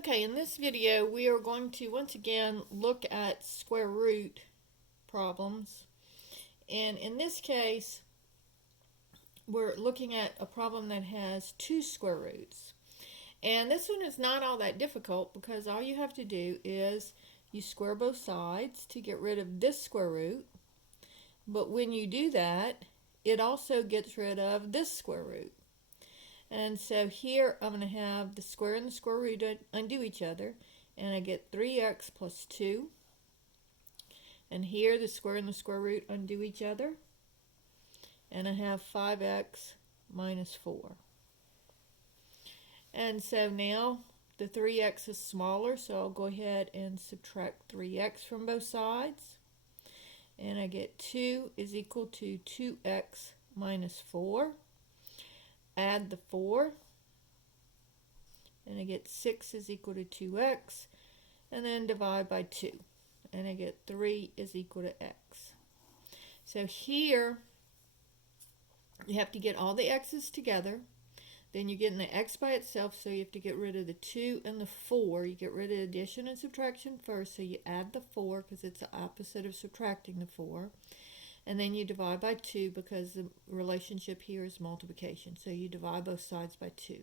Okay, in this video we are going to once again look at square root problems, and in this case we're looking at a problem that has two square roots. And this one is not all that difficult because all you have to do is you square both sides to get rid of this square root, but when you do that it also gets rid of this square root. And so here I'm going to have the square and the square root undo each other, and I get 3x plus 2. And here the square and the square root undo each other, and I have 5x minus 4. And so now the 3x is smaller, so I'll go ahead and subtract 3x from both sides. And I get 2 is equal to 2x minus 4. Add the 4, and I get 6 is equal to 2x, and then divide by 2, and I get 3 is equal to x. So here you have to get all the x's together. Then you're getting the x by itself, so you have to get rid of the 2 and the 4. You get rid of addition and subtraction first, so you add the 4 because it's the opposite of subtracting the 4. And then you divide by 2 because the relationship here is multiplication. So you divide both sides by 2.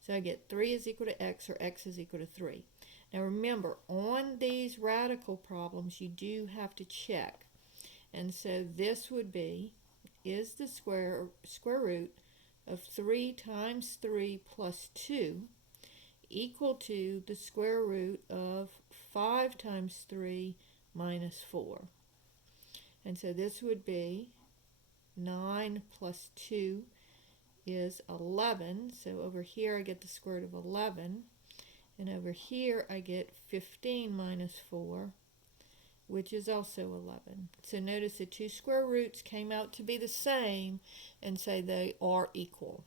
So I get 3 is equal to x, or x is equal to 3. Now remember, on these radical problems you do have to check. And so this would be, is the square root of 3 times 3 plus 2 equal to the square root of 5 times 3 minus 4? And so this would be 9 plus 2 is 11. So over here I get the square root of 11. And over here I get 15 minus 4, which is also 11. So notice the two square roots came out to be the same, and say they are equal.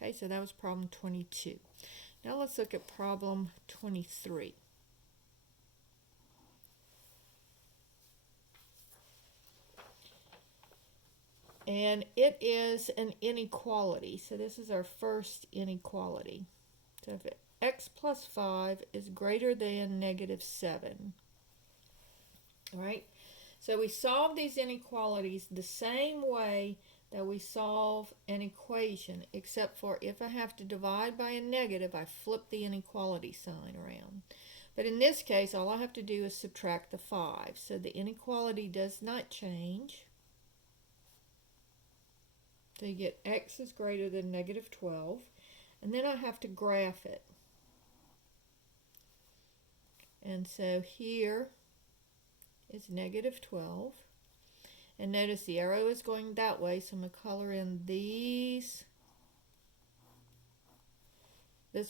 Okay, so that was problem 22. Now let's look at problem 23. And it is an inequality. So this is our first inequality. So if x plus 5 is greater than negative 7. All right? So we solve these inequalities the same way that we solve an equation, except for if I have to divide by a negative, I flip the inequality sign around. But in this case, all I have to do is subtract the 5. So the inequality does not change. So you get x is greater than negative 12. And then I have to graph it. And so here is negative 12. And notice the arrow is going that way, so I'm going to color in this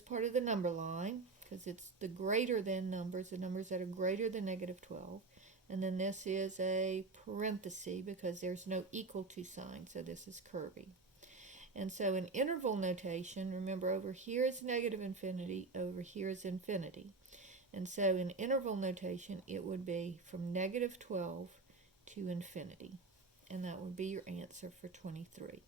part of the number line, because it's the greater than numbers, the numbers that are greater than negative 12. And then this is a parenthesis because there's no equal to sign, so this is curvy. And so in interval notation, remember over here is negative infinity, over here is infinity. And so in interval notation, it would be from negative 12 to infinity. And that would be your answer for 23.